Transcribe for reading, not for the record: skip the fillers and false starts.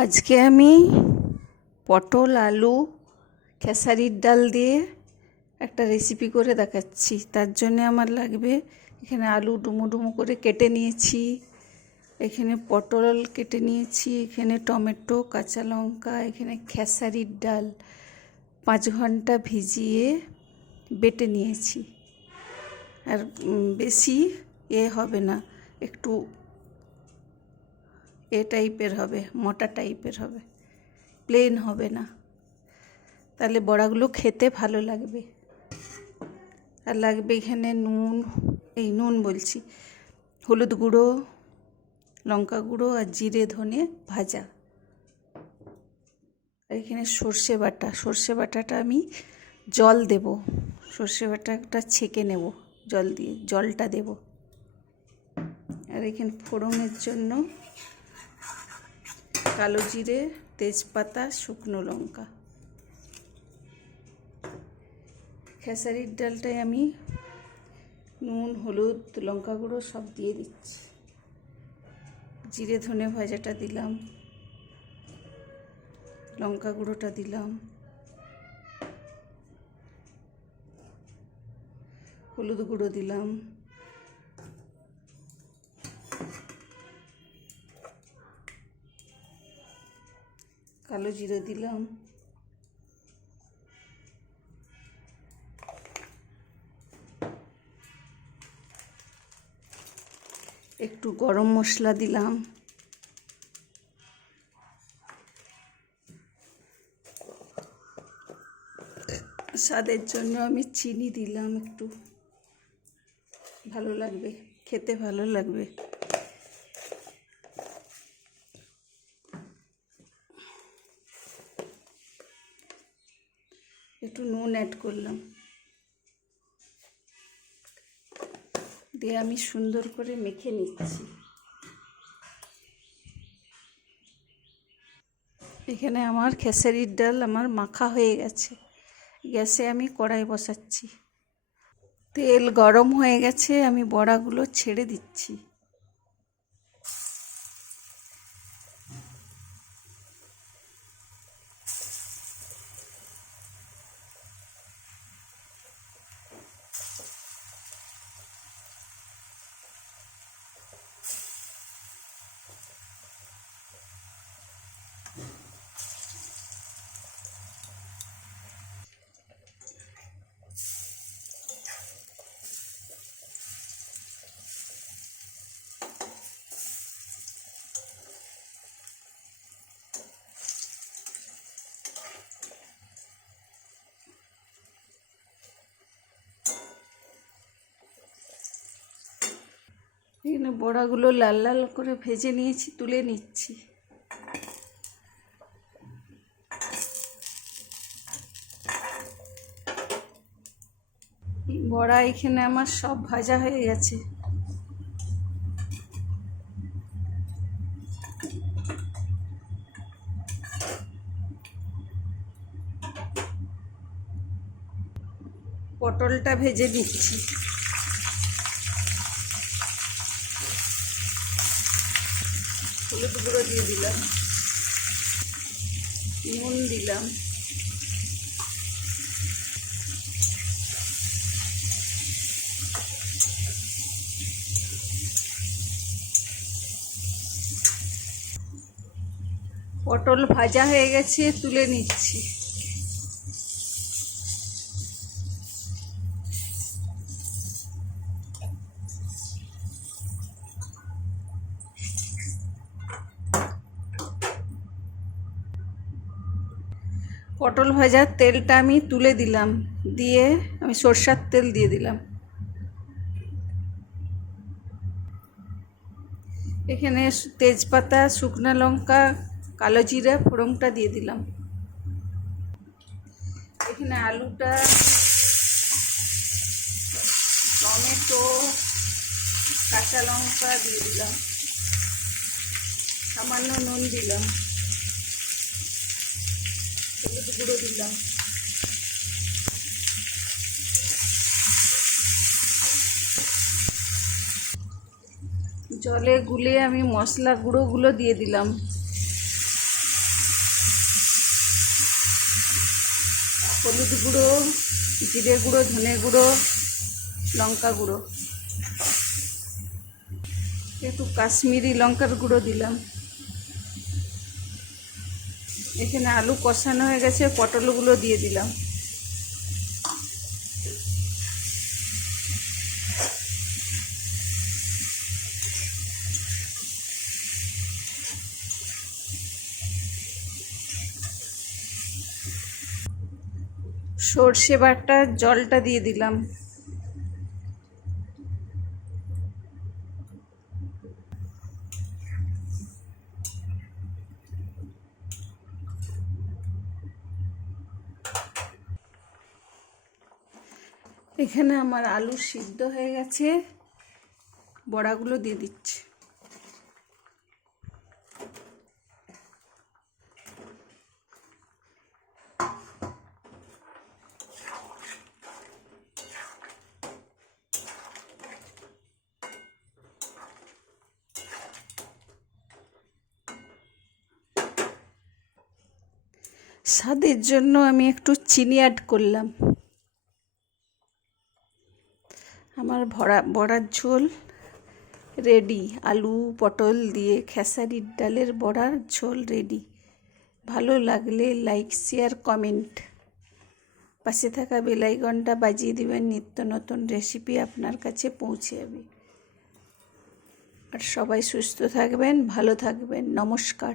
আজকে আমি পটল আলু খেসারির ডাল দিয়ে একটা রেসিপি করে দেখাচ্ছি। তার জন্য আমার লাগবে, এখানে আলু ডুমো ডুমো করে কেটে নিয়েছি, এখানে পটল কেটে নিয়েছি, এখানে টমেটো, কাঁচা লঙ্কা, এখানে খেসারির ডাল 5 ঘন্টা ভিজিয়ে বেটে নিয়েছি। আর বেশি হবে না, একটু টাইপের হবে, মোটা টাইপের হবে, প্লেন হবে না, তাহলে বড়াগুলো খেতে ভালো লাগবে। আর লাগবে এখানে নুন বলছি, হলুদ গুঁড়ো, লঙ্কা গুঁড়ো আর জিরে ধনে ভাজা। আর এখানে সর্ষে বাটাটা আমি জল দেব, সর্ষে বাটাটা ছেঁকে নেব জল দিয়ে, জলটা দেব। আর এখানে ফোড়নের জন্য কালো জিরে, তেজপাতা, শুকনো লঙ্কা। খেসারির ডালটায় আমি নুন, হলুদ, লঙ্কা গুঁড়ো সব দিয়ে দিচ্ছি। জিরে ধনে ভাজাটা দিলাম, লঙ্কা গুঁড়োটা দিলাম, হলুদ গুঁড়ো দিলাম, কালো জিরে দিলাম, একটু গরম মশলা দিলাম, স্বাদের জন্য আমি চিনি দিলাম একটু, ভালো লাগবে, খেতে ভালো লাগবে। একটু নুন অ্যাড করলাম, দিয়ে আমি সুন্দর করে মেখে নিচ্ছি। এখানে আমার খেসারির ডাল আমার মাখা হয়ে গেছে। গ্যাসে আমি কড়াই বসাচ্ছি, তেল গরম হয়ে গেছে, আমি বড়াগুলো ছেড়ে দিচ্ছি। এখানে বড়াগুলো লাল লাল করে ভেজে নিয়েছি, তুলে নিচ্ছি। বড়া এখানে আমার সব ভাজা হয়ে গেছে। পটলটা ভেজে দিচ্ছি, হলুদ গুঁড়ো দিয়ে দিলাম, নুন দিলাম, পটল ভাজা হয়ে গেছে, তুলে নিচ্ছি। পটল ভাজার তেলটা আমি তুলে দিলাম, দিয়ে আমি সরষের তেল দিয়ে দিলাম। এখানে তেজপাতা, শুকনো লঙ্কা, কালো জিরা ফোড়নটা দিয়ে দিলাম। এখানে আলুটা, টমেটো, কাঁচা লঙ্কা দিয়ে দিলাম, সামান্য নুন দিলাম, হলুদ গুঁড়ো দিলাম, জলে গুলে আমি মশলা গুঁড়োগুলো দিয়ে দিলাম। হলুদ গুঁড়ো, জিরে গুঁড়ো, ধনে গুঁড়ো, লঙ্কা গুঁড়ো, একটু কাশ্মীরি লঙ্কার গুঁড়ো দিলাম। এখানে আলু কষানো হয়ে গেছে, পটলগুলো দিয়ে দিলাম। সর্ষে বাটা জলটা দিয়ে দিলাম। এখানে আমার আলু সিদ্ধ হয়ে গেছে, বড়াগুলো দিয়ে দিচ্ছি। স্বাদের জন্য আমি একটু চিনি অ্যাড করলাম। আমার বড়ার ঝোল রেডি। আলু পটল দিয়ে খেসারির ডালের বড়ার ঝোল রেডি। ভালো লাগলে লাইক, শেয়ার, কমেন্ট, পাশে থাকা বেল আইকনটা বাজিয়ে দিবেন। নিত্য নতুন রেসিপি আপনার কাছে পৌঁছে যাবে। আর সবাই সুস্থ থাকবেন, ভালো থাকবেন। নমস্কার।